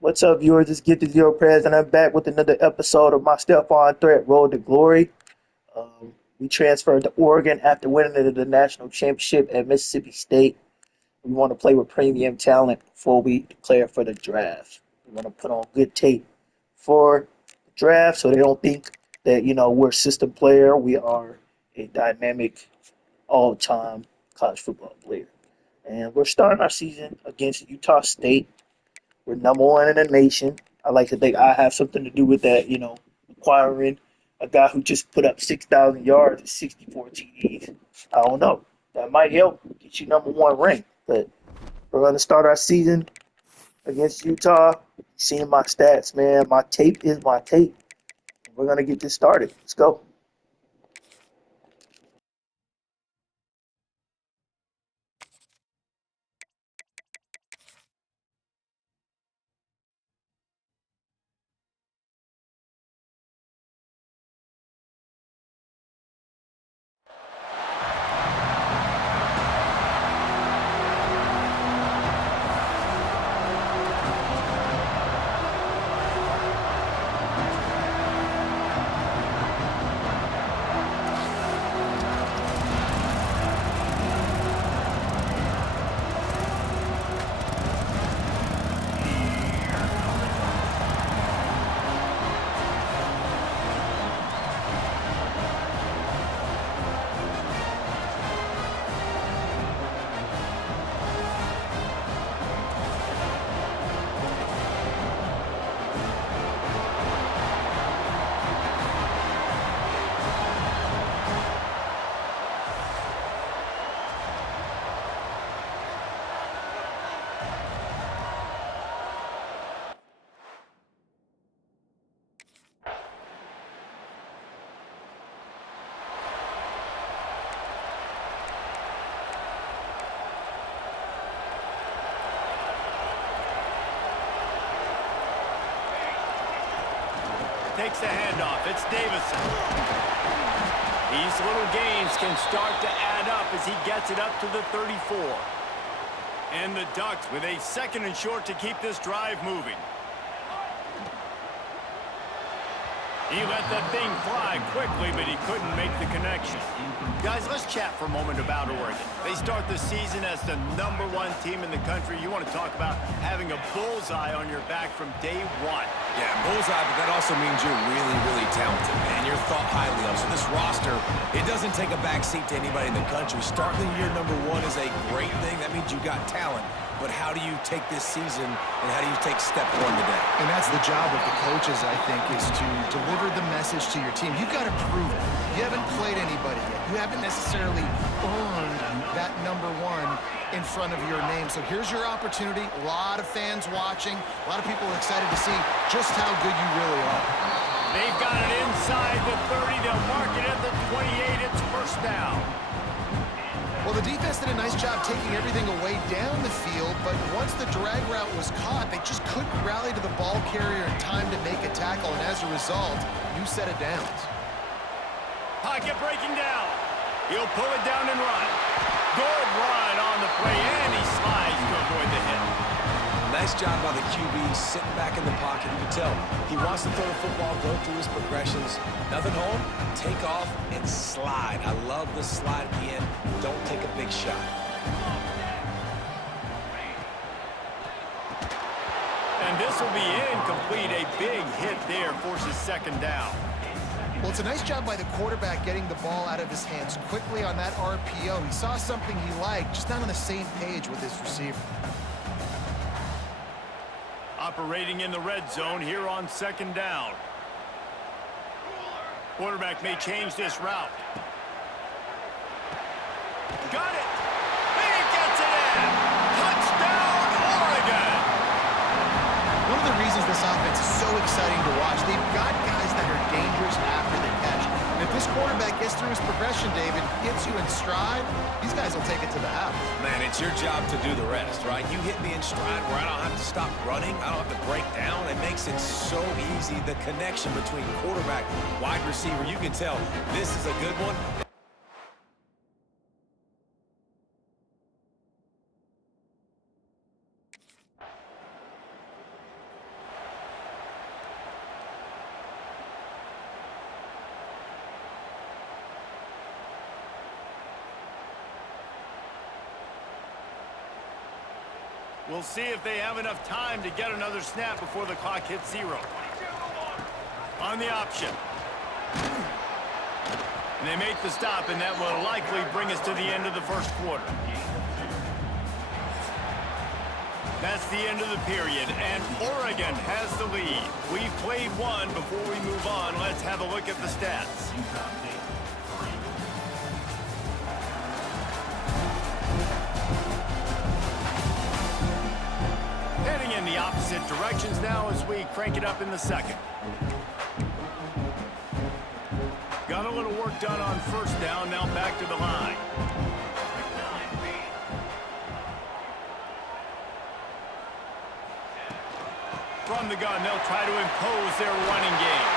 What's up, viewers? It's Get to Zero Prez, and I'm back with another episode of my Stephon Threat Road to Glory. We transferred to Oregon after winning the national championship at Mississippi State. We want to play with premium talent before we declare for the draft. We want to put on good tape for the draft so they don't think that, we're a system player. We are a dynamic, all-time college football player. And we're starting our season against Utah State. We're number one in the nation. I like to think I have something to do with that, acquiring a guy who just put up 6,000 yards and 64 TDs. I don't know. That might help get you number one ring. But we're going to start our season against Utah. Seeing my stats, man. My tape is my tape. We're going to get this started. Let's go. Takes the handoff. It's Davison. These little gains can start to add up as he gets it up to the 34. And the Ducks with a second and short to keep this drive moving. He let that thing fly quickly, but he couldn't make the connection. Guys, let's chat for a moment about Oregon. They start the season as the #1 team in the country. You want to talk about having a bullseye on your back from day one. Yeah, bullseye, but that also means you're really, really talented, man. You're thought highly of. So this roster, it doesn't take a backseat to anybody in the country. Starting the year #1 is a great thing. That means you got talent. But how do you take this season and how do you take step one today? And that's the job of the coaches, I think, is to deliver the message to your team. You've got to prove it. You haven't played anybody yet. You haven't necessarily earned that #1 in front of your name. So here's your opportunity. A lot of fans watching. A lot of people are excited to see just how good you really are. They've got it inside the 30. They'll mark it at the 28. It's first down. Well, the defense did a nice job taking everything away down the field, but once the drag route was caught, they just couldn't rally to the ball carrier in time to make a tackle, and as a result, new set of downs. Pocket breaking down. He'll pull it down and run. Good run on the play, and he slides to avoid the hit. Nice job by the QB, sitting back in the pocket. You can tell he wants to throw the football, go through his progressions. Nothing home, take off, and slide. I love the slide at the end. Don't take a big shot. And this will be incomplete. A big hit there forces second down. Well, it's a nice job by the quarterback getting the ball out of his hands quickly on that RPO. He saw something he liked, just not on the same page with his receiver. Operating in the red zone here on second down. Quarterback may change this route. Got it. He gets it in. Touchdown, Oregon. One of the reasons this offense is so exciting to watch, they've got guys that are dangerous after the catch. And if this quarterback gets through his progression, David, hits you in stride, these guys will take it to the house. Man, it's your job to do the rest, right? You hit me in stride where I don't have to stop running. I don't have to break down. It makes it so easy. The connection between quarterback, wide receiver, you can tell this is a good one. We'll see if they have enough time to get another snap before the clock hits 0. On the option. And they make the stop, and that will likely bring us to the end of the first quarter. That's the end of the period, and Oregon has the lead. We've played one. Before we move on, let's have a look at the stats. Heading in the opposite directions now as we crank it up in the second. Got a little work done on first down, now back to the line. From the gun, they'll try to impose their running game.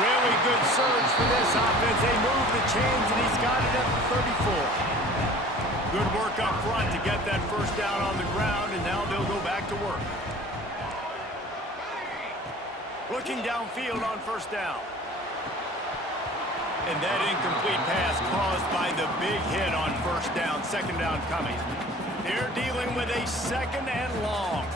Really good surge for this offense. They move the chains, and he's got it at the 34. Good work up front to get that first down on the ground, and now they'll go back to work. Looking downfield on first down. And that incomplete pass caused by the big hit on first down. Second down coming. They're dealing with a second and long.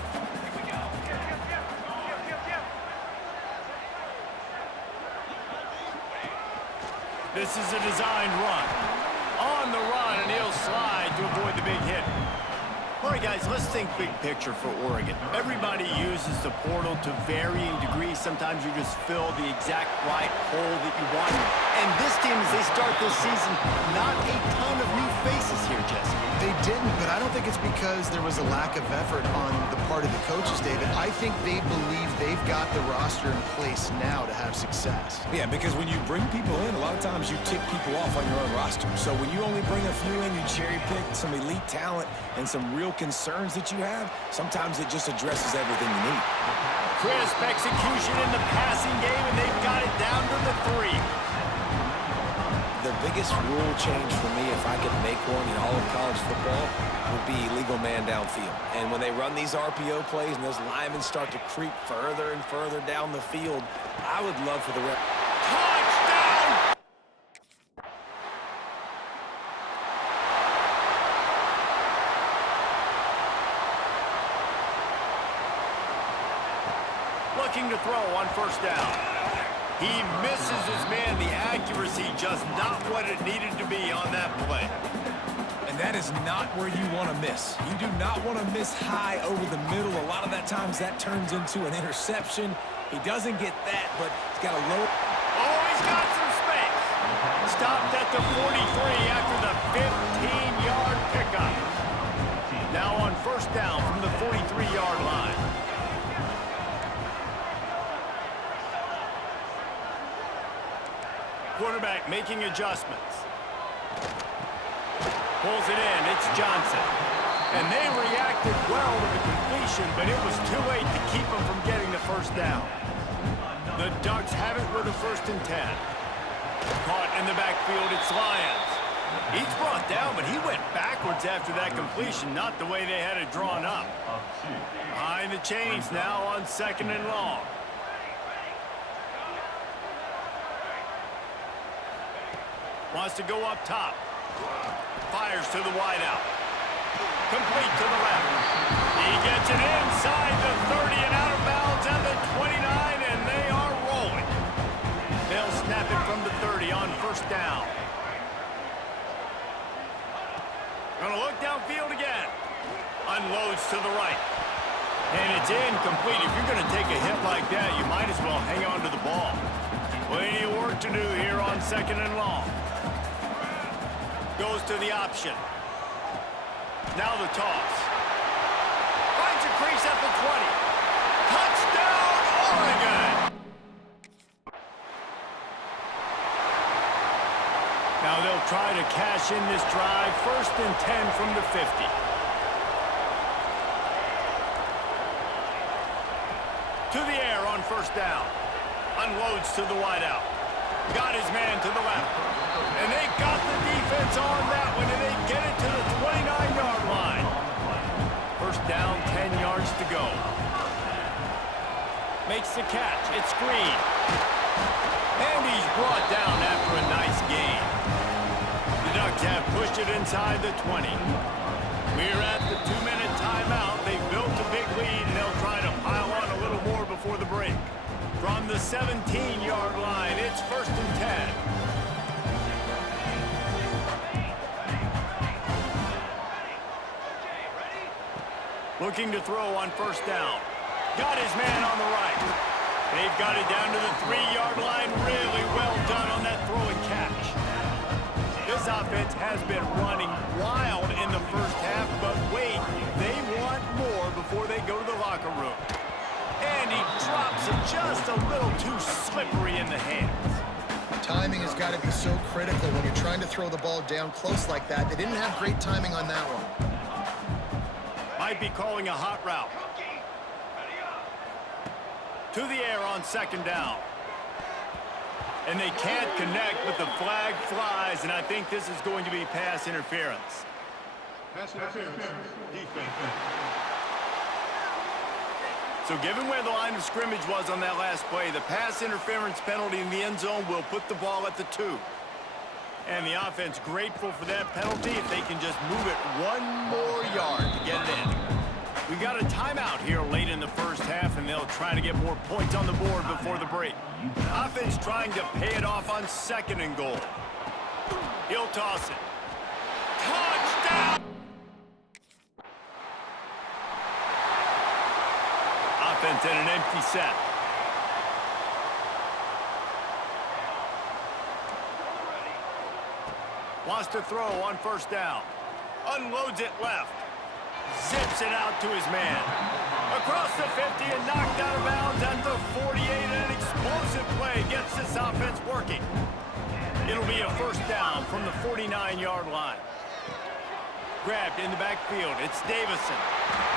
This is a designed run. On the run, and he'll slide to avoid the big hit. All right, guys, let's think big picture for Oregon. Everybody uses the portal to varying degrees. Sometimes you just fill the exact right hole that you want. And this team, as they start this season, not a ton of new faces here, Jesse. They didn't, but I don't think it's because there was a lack of effort on the part of the coaches, David. I think they believe they've got the roster in place now to have success. Yeah, because when you bring people in, a lot of times you tick people off on your own roster. So when you only bring a few in, you cherry pick some elite talent and some real concerns that you have, sometimes it just addresses everything you need. Crisp execution in the passing game, and they've got it down to the 3. The biggest rule change for me, if I could make one in all of college football, would be legal man downfield. And when they run these RPO plays and those linemen start to creep further and further down the field, I would love for the ref. Touchdown! Looking to throw on first down. He misses his man. The accuracy just not what it needed to be on that play. And that is not where you want to miss. You do not want to miss high over the middle. A lot of that times that turns into an interception. He doesn't get that, but he's got a low. Oh, he's got some space. Stopped at the 43 after the 15-yard pickup. Now on first down from the 43-yard line. Quarterback making adjustments. Pulls it in. It's Johnson. And they reacted well to the completion, but it was too late to keep them from getting the first down. The Ducks have it with a 1st and 10. Caught in the backfield, it's Lyons. He's brought down, but he went backwards after that completion, not the way they had it drawn up. Behind the chains now on 2nd and long. Wants to go up top. Fires to the wideout. Complete to the left. He gets it inside the 30 and out of bounds at the 29, and they are rolling. They'll snap it from the 30 on first down. Gonna look downfield again. Unloads to the right. And it's incomplete. If you're gonna take a hit like that, you might as well hang on to the ball. Plenty of work to do here on 2nd and long. Goes to the option. Now the toss. Finds a crease at the 20. Touchdown, Oregon! Now they'll try to cash in this drive. 1st and 10 from the 50. To the air on first down. Unloads to the wideout. Got his man to the left. And they got the defense on that one, and they get it to the 29-yard line. First down, 10 yards to go. Makes the catch. It's Green. And he's brought down after a nice gain. The Ducks have pushed it inside the 20. We're at the 2-minute timeout. They've built Looking to throw on first down. Got his man on the right. They've got it down to the 3-yard line. Really well done on that throw and catch. This offense has been running wild in the first half, but wait, they want more before they go to the locker room. And he drops it just a little too slippery in the hands. Timing has got to be so critical when you're trying to throw the ball down close like that. They didn't have great timing on that one. Might be calling a hot route. To the air on second down. And they can't connect, but the flag flies, and I think this is going to be pass interference. Pass interference, defense. So given where the line of scrimmage was on that last play, the pass interference penalty in the end zone will put the ball at the 2. And the offense grateful for that penalty if they can just move it 1 more yard to get it in. We got a timeout here late in the first half, and they'll try to get more points on the board before the break. Offense trying to pay it off on 2nd and goal. He'll toss it. Touchdown! Offense in an empty set. Wants to throw on first down. Unloads it left. Zips it out to his man. Across the 50 and knocked out of bounds at the 48. An explosive play gets this offense working. It'll be a first down from the 49-yard line. Grabbed in the backfield. It's Davison.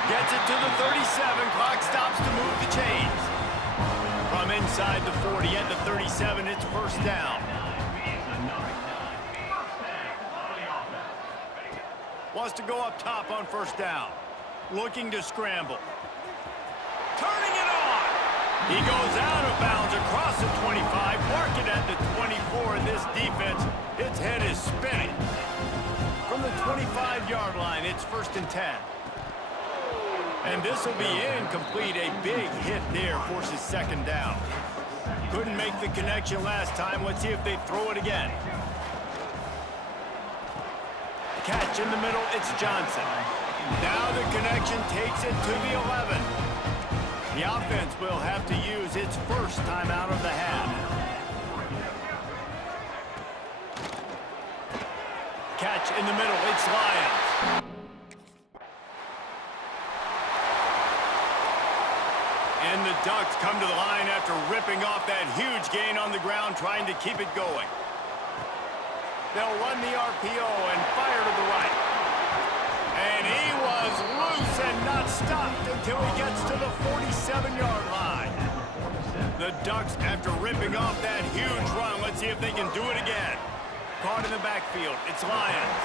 Gets it to the 37. Clock stops to move the chains. From inside the 40 at the 37, it's first down. Wants to go up top on first down. Looking to scramble. Turning it on. He goes out of bounds across the 25. Mark it at the 24. And this defense, its head is spinning. From the 25-yard line, it's 1st and 10. And this will be incomplete. A big hit there forces 2nd down. Couldn't make the connection last time. Let's see if they throw it again. Catch in the middle, it's Johnson. Now the connection takes it to the 11. The offense will have to use its first timeout of the half. Catch in the middle, it's Lions. And the Ducks come to the line after ripping off that huge gain on the ground, trying to keep it going. They'll run the RPO and fire to the right. And he was loose and not stopped until he gets to the 47-yard line. The Ducks, after ripping off that huge run, let's see if they can do it again. Caught in the backfield, it's Lions.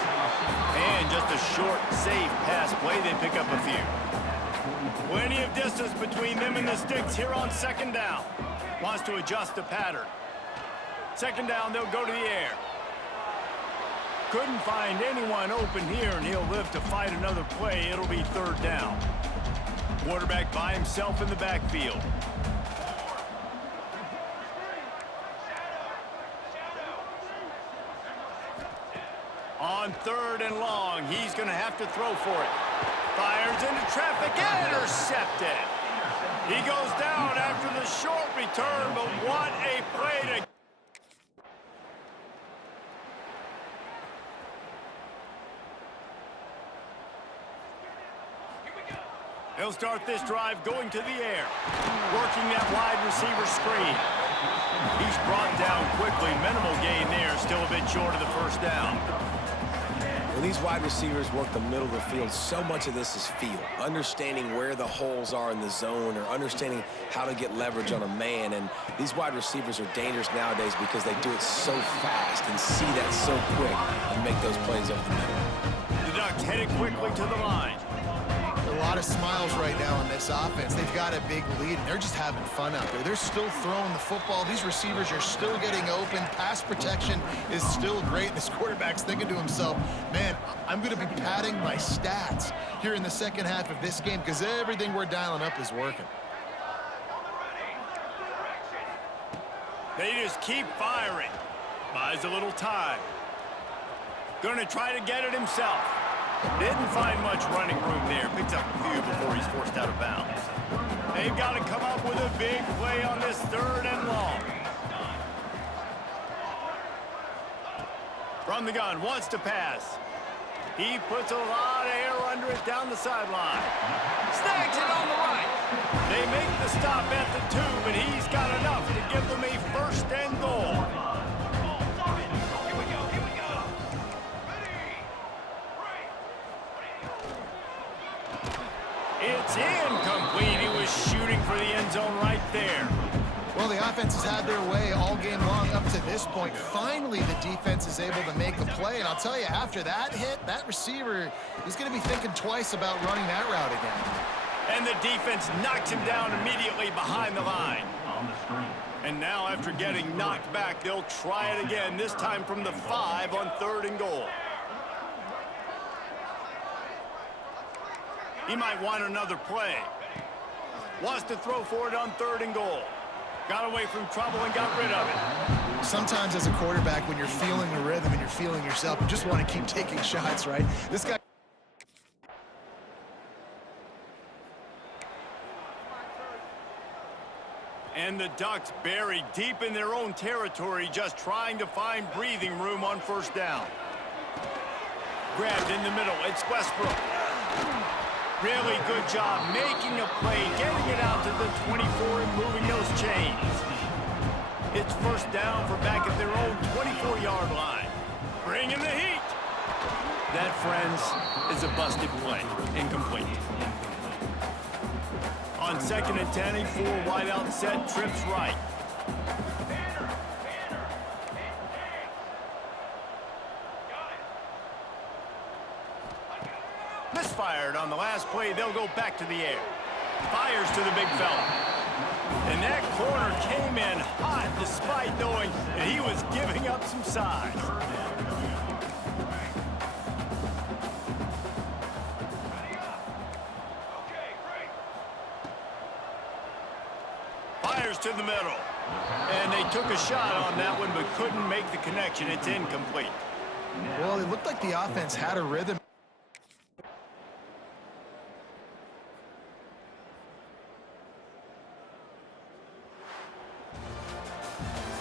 And just a short, safe pass play, they pick up a few. Plenty of distance between them and the sticks here on 2nd down. Wants to adjust the pattern. 2nd down, they'll go to the air. Couldn't find anyone open here, and he'll live to fight another play. It'll be 3rd down. Quarterback by himself in the backfield. On 3rd and long, he's going to have to throw for it. Fires into traffic, intercepted. He goes down after the short return, but what a play to... They'll start this drive going to the air. Working that wide receiver screen. He's brought down quickly. Minimal gain there. Still a bit short of the first down. When these wide receivers work the middle of the field, so much of this is feel. Understanding where the holes are in the zone, or understanding how to get leverage on a man. And these wide receivers are dangerous nowadays because they do it so fast and see that so quick and make those plays over the middle. The Ducks headed quickly to the line. A lot of smiles right now in this offense. They've got a big lead, and they're just having fun out there. They're still throwing the football. These receivers are still getting open. Pass protection is still great. This quarterback's thinking to himself, man, I'm going to be padding my stats here in the second half of this game because everything we're dialing up is working. They just keep firing. Buys a little time. Going to try to get it himself. Didn't find much running room there. Picks up a few before he's forced out of bounds. They've got to come up with a big play on this 3rd and long. From the gun, wants to pass. He puts a lot of air under it down the sideline. Snags it on the right. They make the stop at the 2, but he's got enough to give them a 1st and goal. It's incomplete. He was shooting for the end zone right there. Well, the offense has had their way all game long up to this point. Finally, the defense is able to make a play. And I'll tell you, after that hit, that receiver is going to be thinking twice about running that route again. And the defense knocks him down immediately behind the line. And now, after getting knocked back, they'll try it again, this time from the 5 on 3rd and goal. He might want another play. Wants to throw for it on 3rd and goal. Got away from trouble and got rid of it. Sometimes as a quarterback, when you're feeling the rhythm and you're feeling yourself, you just want to keep taking shots, right? This guy... And the Ducks buried deep in their own territory, just trying to find breathing room on 1st down. Grabbed in the middle. It's Westbrook. Really good job making a play, getting it out to the 24 and moving those chains. It's 1st down for back at their own 24-yard line. Bringing the heat. That, friends, is a busted play. Incomplete. On 2nd and 10, a 4 wide out set, trips right. Misfired on the last play. They'll go back to the air. Fires to the big fella. And that corner came in hot despite knowing that he was giving up some size. Fires to the middle. And they took a shot on that one but couldn't make the connection. It's incomplete. Well, it looked like the offense had a rhythm.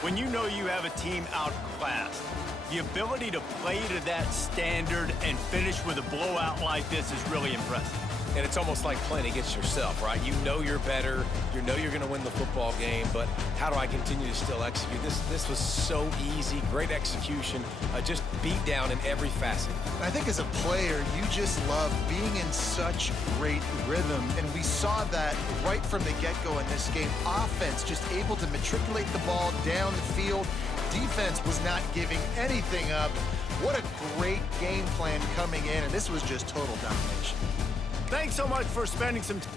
When you know you have a team outclassed, the ability to play to that standard and finish with a blowout like this is really impressive. And it's almost like playing against yourself, right? You know you're better. You know you're going to win the football game, but how do I continue to still execute? This was so easy, great execution, just beat down in every facet. I think as a player, you just love being in such great rhythm, and we saw that right from the get-go in this game. Offense just able to matriculate the ball down the field. Defense was not giving anything up. What a great game plan coming in, and this was just total domination. Thanks so much for spending some time.